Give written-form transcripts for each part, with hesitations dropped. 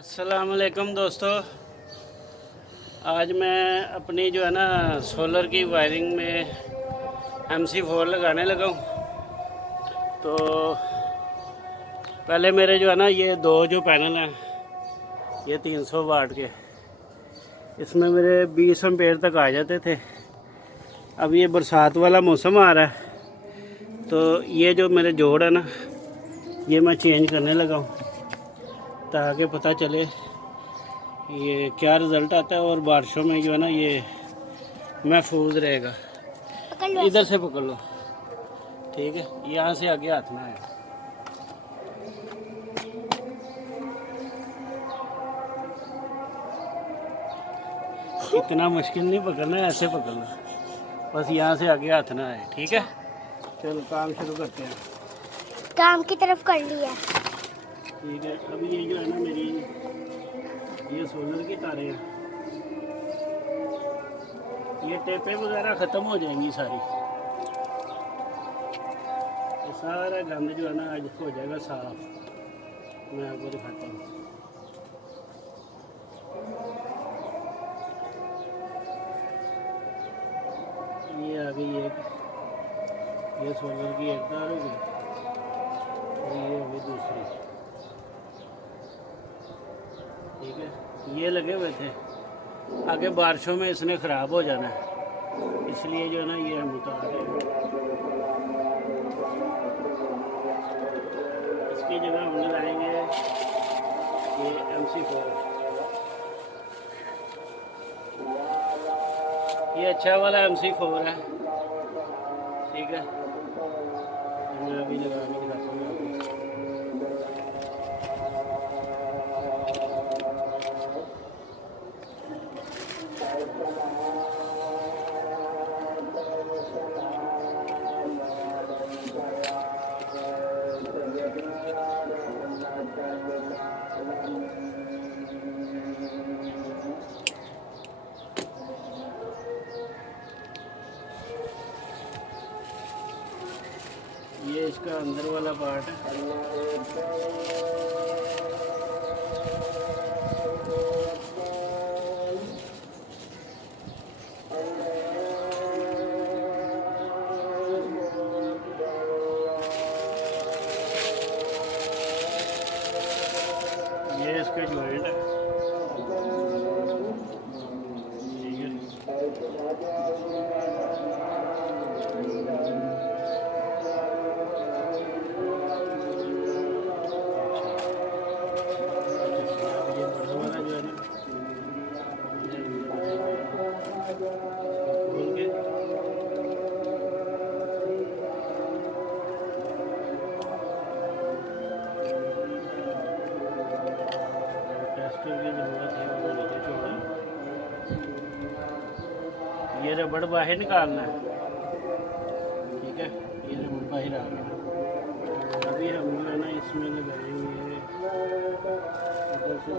अस्सलामुअलैकुम दोस्तों, आज मैं अपनी जो है ना सोलर की वायरिंग में MC4 लगाने लगा हूँ। तो पहले मेरे जो है ना ये दो जो पैनल हैं ये 300 वाट के, इसमें मेरे 20 एम्पेयर तक आ जाते थे। अब ये बरसात वाला मौसम आ रहा है तो ये जो मेरे जोड़ है ना ये मैं चेंज करने लगा हूँ ताकि पता चले ये क्या रिज़ल्ट आता है और बारिशों में जो है ना ये महफूज रहेगा। इधर से पकड़ लो, ठीक है, यहाँ से आगे हाथ में आएगा। इतना मुश्किल नहीं पकड़ना है, ऐसे पकड़ लो, बस यहाँ से आगे हाथ ना आए, ठीक है। चलो काम शुरू करते हैं। काम की तरफ कर लिया, ठीक है। अभी ये जो है ना मेरी ये सोलर की तारें हैं, ये टेपें वगैरह ख़त्म हो जाएंगी सारी। ये सारा गंद जो है ना आज हो जाएगा साफ। मैं आपको दिखाता हूँ। ये आ गई ये सोलर की एक तार होगी और ये होगी दूसरी, ठीक है। ये लगे हुए थे, आगे बारिशों में इसने ख़राब हो जाना है, इसलिए जो है ना ये हम उतार रहे हैं। इसकी जगह हम लगाएंगे ये MC4। ये अच्छा वाला MC4 है, ठीक है। मैं अभी लगा के दिखाता हूँ आपको। ये इसका अंदर वाला पार्ट है। ये इसका जॉइंट है, ठीक है। ये रबड़ बाहर निकालना है, ठीक है। ये रबड़ बाहर आ गया। अभी हम जो है ना इसमें लगाएंगे इधर से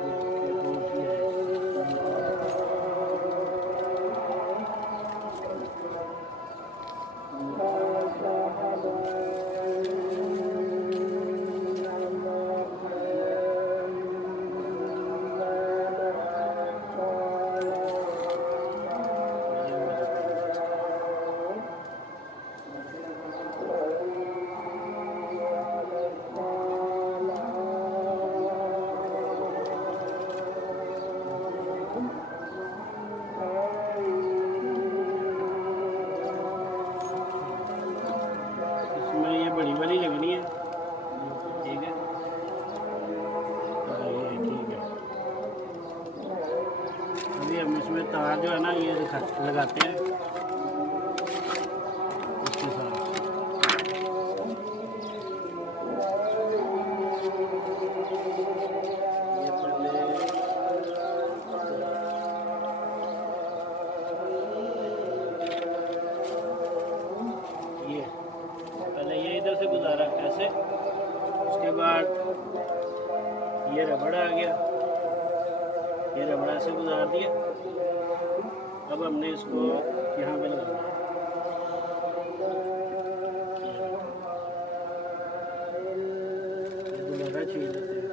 बड़ी वाली लगनी है, ठीक है। ये ठीक है। अभी हम इसमें तार जो है ना ये लगाते हैं इसके साथ। ये पहले ये इधर से गुजारा ऐसे, उसके बाद ये रबड़ आ गया, ये रबड़ ऐसे गुजार दिया। अब हमने इसको यहाँ पे लगाना है। ये दोबारा छील लेते हैं।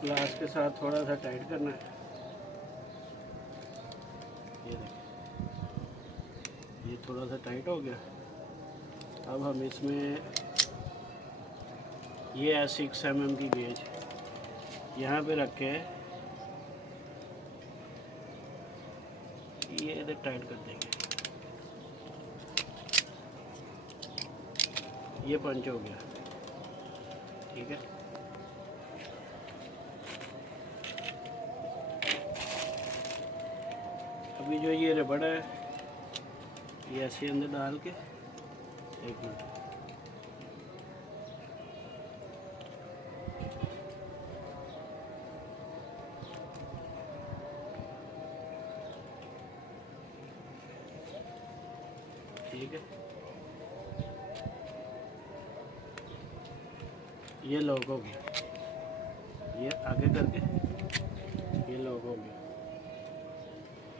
प्लास के साथ थोड़ा सा टाइट करना है। ये देखिए, ये थोड़ा सा टाइट हो गया। अब हम इसमें ये है 6 mm की गेज, यहाँ पे रख के ये इधर टाइट कर देंगे। ये पंच हो गया, ठीक है। अभी जो ये रबड़ है ये ऐसे अंदर डाल के, एक मिनट, ठीक है। ये लॉक हो गया, ये आगे करके ये लॉक हो गया,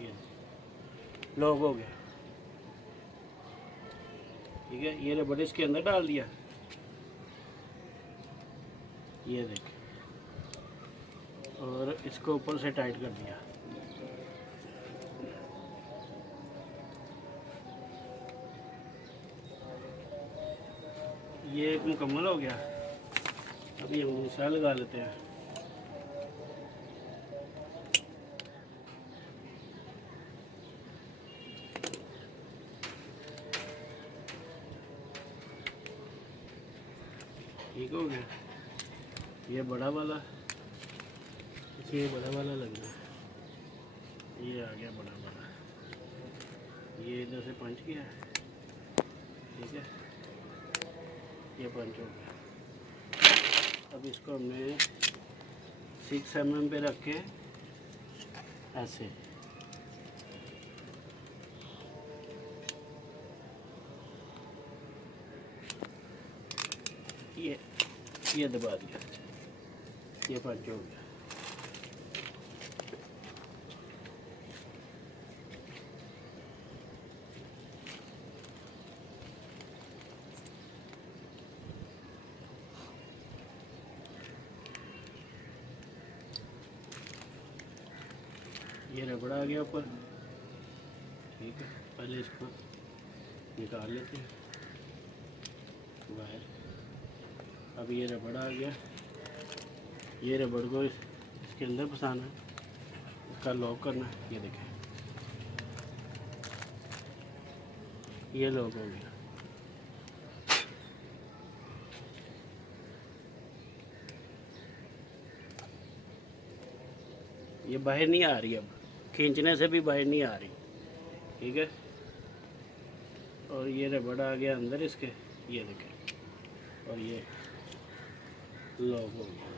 ये लॉक हो गया, ठीक है। ये रबड़ इसके अंदर डाल दिया, ये देख, और इसको ऊपर से टाइट कर दिया। ये एक मुकम्मल हो गया। अभी हम दूसरा लगा लेते हैं। ठीक हो गया। ये बड़ा वाला, इसे बड़ा वाला लगना है। ये आ गया बड़ा वाला, ये इधर से पंच किया है, ठीक है। ये पंच हो गया। अब इसको हमने 6 mm पे रख के ऐसे, ये दबा दिया, ये पंच हो गया। ये रबड़ आ गया ऊपर, ठीक है। पहले इसको निकाल लेते हैं बाहर। अब ये रबड़ आ गया, ये रबड़ को इसके अंदर फंसाना है, इसका लॉक करना है। ये देखें, ये लॉक हो गया। ये बाहर नहीं आ रही, अब खींचने से भी बाहर नहीं आ रही, ठीक है। और ये रबड़ आ गया अंदर इसके, ये देखें, और ये लॉक हो गया,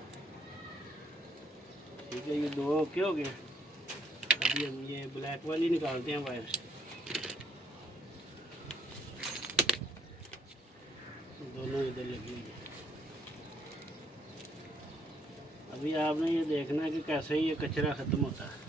ठीक है। ये दो ओके हो गए। अभी हम ये ब्लैक वाली निकालते हैं वायर से। दोनों इधर लगी हुई है। अभी आपने ये देखना है कि कैसे ये कचरा ख़त्म होता है।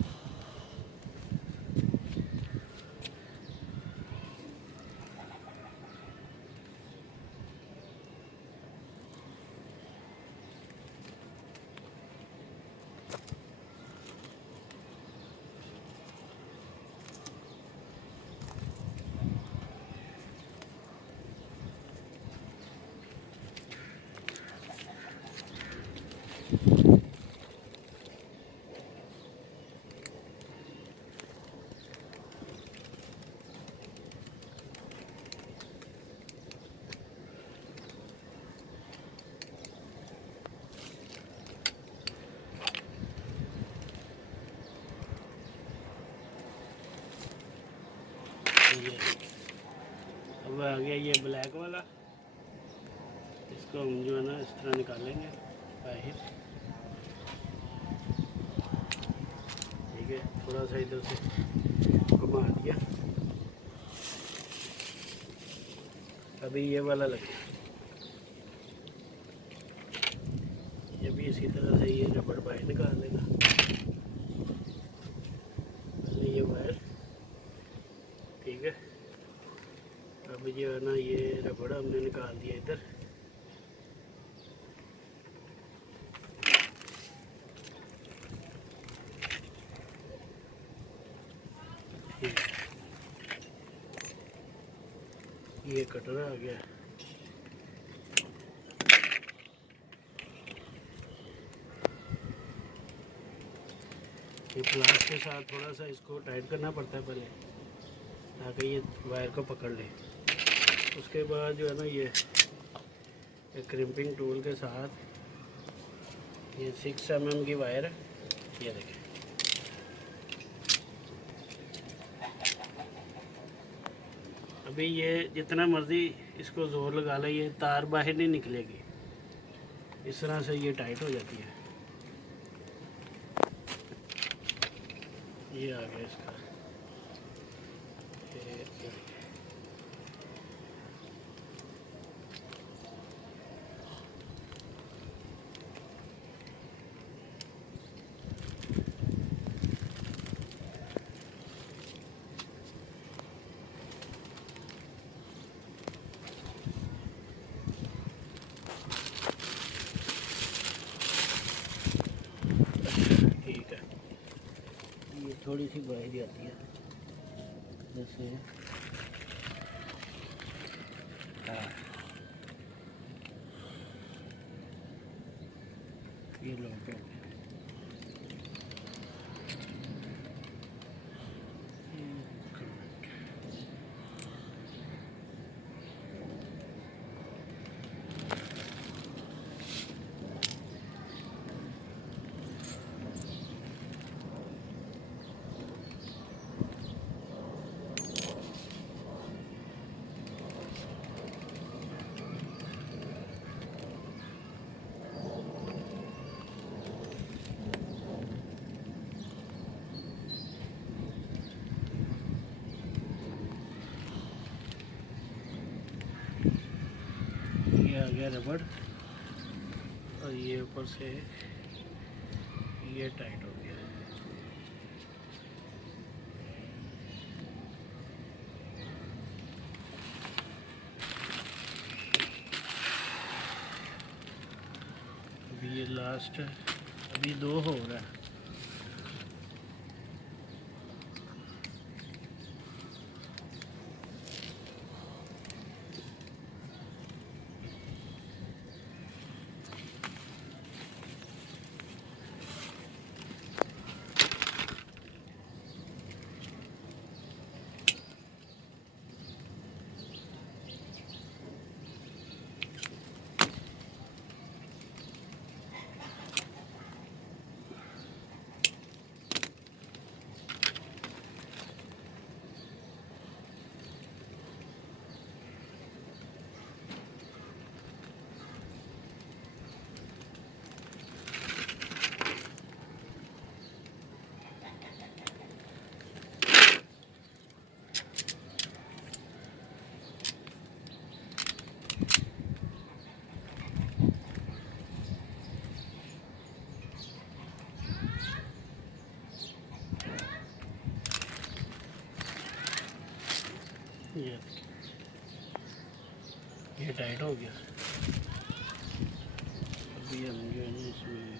अब आ गया ये ब्लैक वाला, इसको हम जो है ना इस तरह निकालेंगे बाहर, ठीक है। थोड़ा सा इधर से घुमा दिया। अभी ये वाला लगे, ये भी इसी तरह से ये रबड़ बाहर निकाल देगा। पहले ये वायर, ठीक है। अब जो है ना ये रबड़ हमने निकाल दिया इधर, ये कटर आ गया। ये प्लास के साथ थोड़ा सा इसको टाइट करना पड़ता है पहले, ताकि ये वायर को पकड़ ले। उसके बाद जो है ना, ये एक क्रिम्पिंग टूल के साथ ये 6 mm की वायर है, ये देखें। अभी ये जितना मर्ज़ी इसको ज़ोर लगा ले, ये तार बाहर नहीं निकलेगी। इस तरह से ये टाइट हो जाती है। ये आ गया इसका। ठीक है, ये थोड़ी सी बाहर आती है जैसे। हाँ, ये लॉक हो गया। ये आ गया रबड़, और ये ऊपर से ये टाइट हो गया। अभी ये लास्ट है, अभी 2 हो रहा है। ये टाइट हो गया। अभी हम जो है ना, इसमें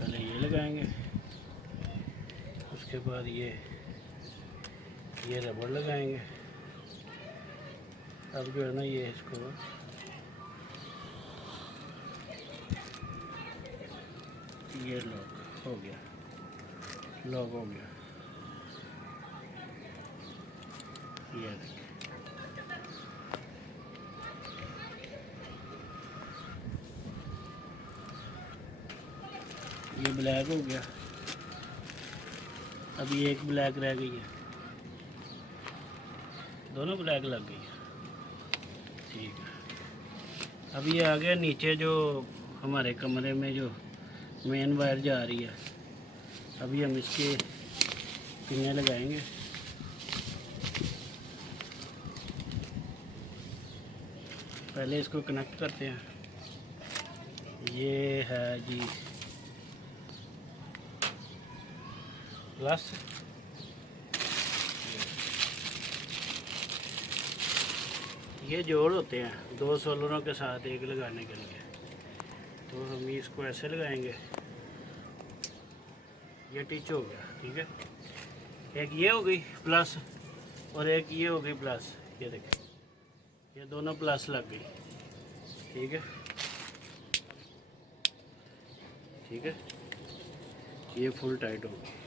पहले ये लगाएंगे, उसके बाद ये रबड़ लगाएंगे। अब जो है ना, ये इसको ये लॉक हो गया, लॉक हो गया। ये देखिए, ये ब्लैक हो गया। अभी एक ब्लैक रह गई है, दोनों ब्लैक लग गई है। ठीक है, अभी ये आ गया नीचे जो हमारे कमरे में जो मेन वायर जा रही है। अभी हम इसके पिन्ने लगाएंगे। पहले इसको कनेक्ट करते हैं। ये है जी प्लस, ये जोड़ होते हैं 2 सोलरों के साथ एक लगाने के लिए। तो हम इसको ऐसे लगाएंगे, ये टिच हो गया। ठीक है, एक ये हो गई प्लस, और एक ये हो गई प्लस, ये देखें, ये दोनों प्लस लग गई। ठीक है, ठीक है, ये फुल टाइट होगी।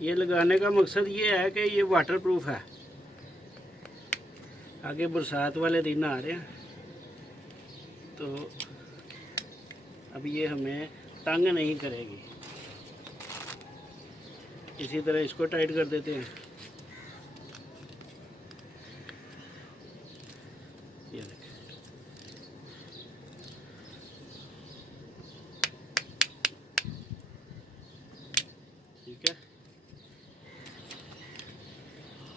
ये लगाने का मकसद ये है कि ये वाटर प्रूफ है। आगे बरसात वाले दिन आ रहे हैं, तो अब ये हमें तंग नहीं करेगी। इसी तरह इसको टाइट कर देते हैं। ये देखें, ठीक है।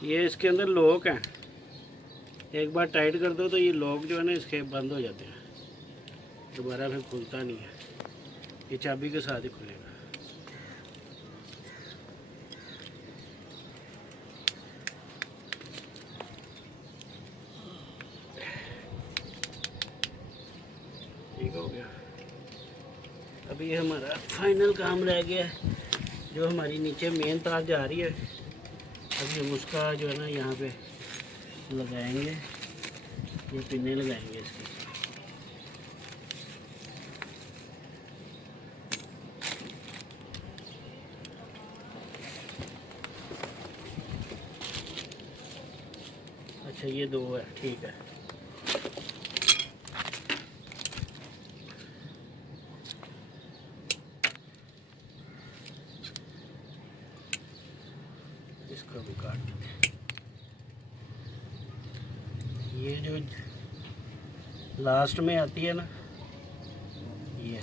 ये इसके अंदर लॉक हैं, एक बार टाइट कर दो तो ये लॉक जो है ना इसके बंद हो जाते हैं, दोबारा फिर खुलता नहीं है। ये चाबी के साथ ही खुलेगा। ठीक हो गया। अभी ये हमारा फाइनल काम रह गया है, जो हमारी नीचे मेन तार जा रही है। अभी हम उसका जो है ना यहाँ पे लगाएंगे, ये पिने लगाएंगे इसकी। अच्छा, ये दो है, ठीक है। इसको भी काट देते हैं। ये जो लास्ट में आती है ना, ये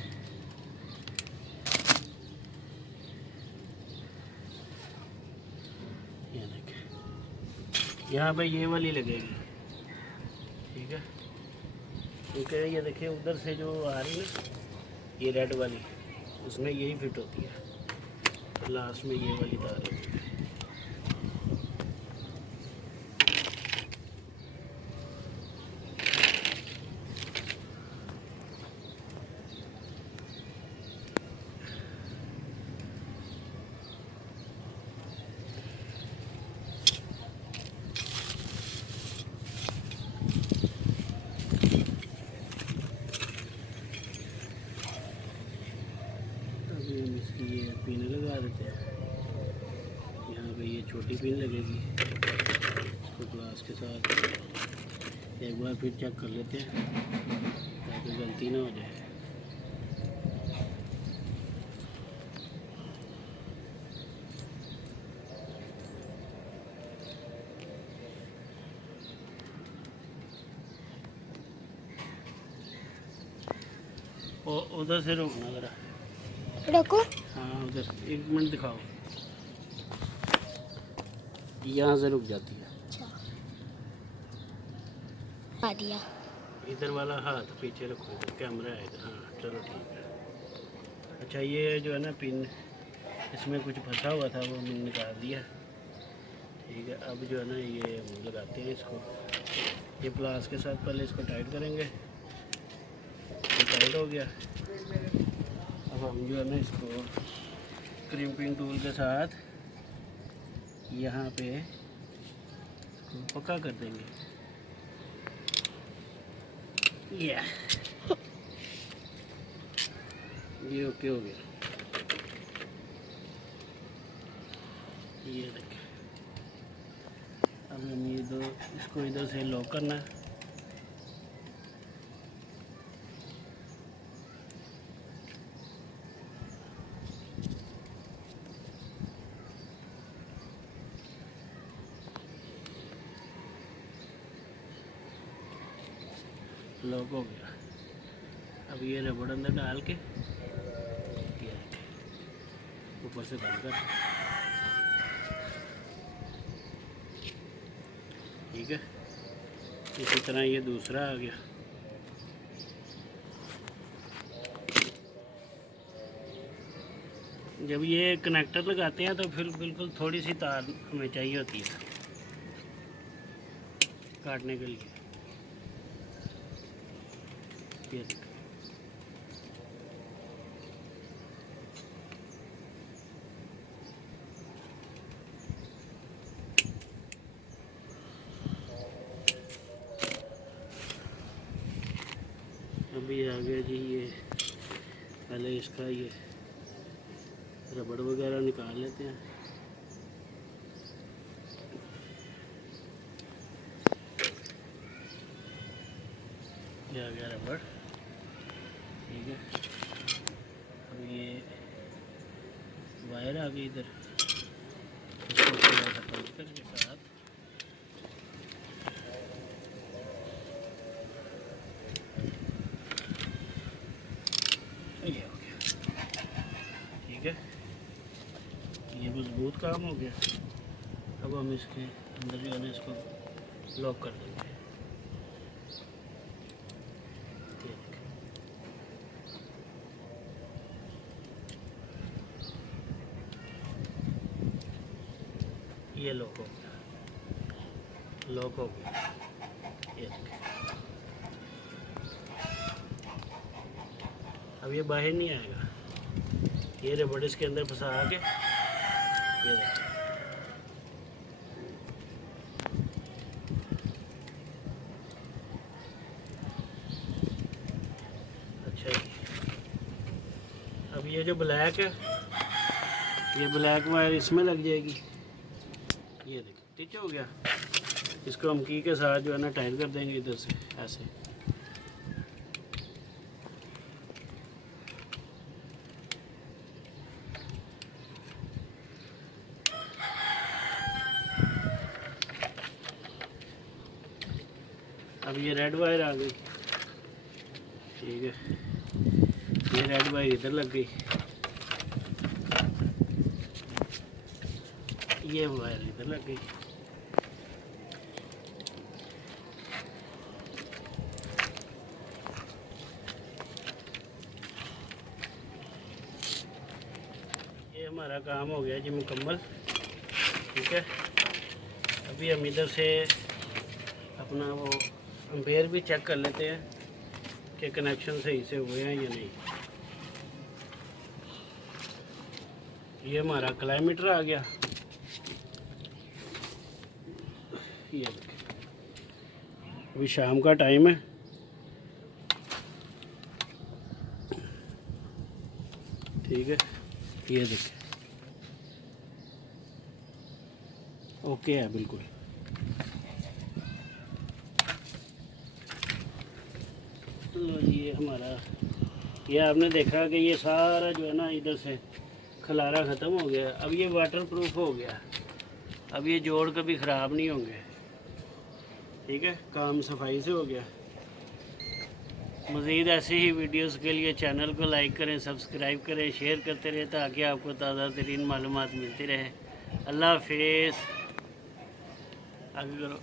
देखें, यहाँ पे ये वाली लगेगी। ठीक है, क्योंकि ये देखिए उधर से जो आ रही है ना, ये रेड वाली, उसमें यही फिट होती है। तो लास्ट में ये वाली तार होती है। ये पिन लगा देते हैं। यहाँ पे ये छोटी पिन लगेगी, इसको ग्लास के साथ एक बार फिर चेक कर लेते हैं ताकि गलती ना हो जाए। और उधर से रोकना ज़रा, देखो। हाँ उधर, एक मिनट दिखाओ, यहाँ से रुक जाती है। अच्छा, आ दिया। इधर वाला हाथ पीछे रखो, इधर कैमरा है इधर। हाँ चलो ठीक है। अच्छा, ये जो है ना पिन, इसमें कुछ फंसा हुआ था, वो मैंने निकाल दिया। ठीक है, अब जो है ना ये हम लगाते हैं इसको। ये प्लास के साथ पहले इसको टाइट करेंगे। ये टाइट हो गया। अब हम जो है ना इसको क्रिम्पिंग टूल के साथ यहाँ पे इसको पक्का कर देंगे। ये ओके हो गया। ये देखें, अब हम ये दो इसको इधर से लॉक करना है। लॉक हो गया। अब ये रबड़ अंदर डाल के ऊपर से बंद कर। ठीक है, इसी तरह ये दूसरा आ गया। जब ये कनेक्टर लगाते हैं तो फिर बिल्कुल थोड़ी सी तार हमें चाहिए होती है। काटने के लिए। ये देखो। अभी आ गया जी ये, पहले इसका ये रबड़ वगैरह निकाल लेते हैं। ये आ गया रबड़, ठीक है। अब ये वायर आ गई इधर, इसको थोड़ा सा पलटकर के साथ ये हो गया, ठीक है। ये मजबूत काम हो गया। अब हम इसके अंदर जो है ना इसको लॉक कर देंगे। ये लॉक हो गया, लॉक हो गया। ये देखिए, अब ये बाहर नहीं आएगा। ये रबड़ इसके अंदर फंसा के, ये देखिए, अच्छा जी। अब ये जो ब्लैक है, ये ब्लैक वायर इसमें लग जाएगी। ये देखिए टिच हो गया। इसको हम की के साथ जो है ना टाइट कर देंगे इधर से ऐसे। अब ये रेड वायर आ गई, ठीक है। ये रेड वायर इधर लग गई, ये वायर इधर लग गई। ये हमारा काम हो गया जी मुकम्मल, ठीक है। अभी हम इधर से अपना वो एम्पेयर भी चेक कर लेते हैं कि कनेक्शन सही से हुए हैं या नहीं। ये हमारा क्लाइमीटर आ गया। ये देखिए, अभी शाम का टाइम है, ठीक है। ये देखिए ओके है बिल्कुल। तो ये हमारा, ये आपने देखा कि ये सारा जो है ना इधर से खलारा ख़त्म हो गया। अब ये वाटर प्रूफ हो गया। अब ये जोड़ कभी ख़राब नहीं होंगे, ठीक है। काम सफाई से हो गया। मज़ीद ऐसी ही वीडियोस के लिए चैनल को लाइक करें, सब्सक्राइब करें, शेयर करते रहें ताकि आपको ताज़ा तरीन मालूमात मिलती रहे। अल्लाह हाफिज़। आगे करो।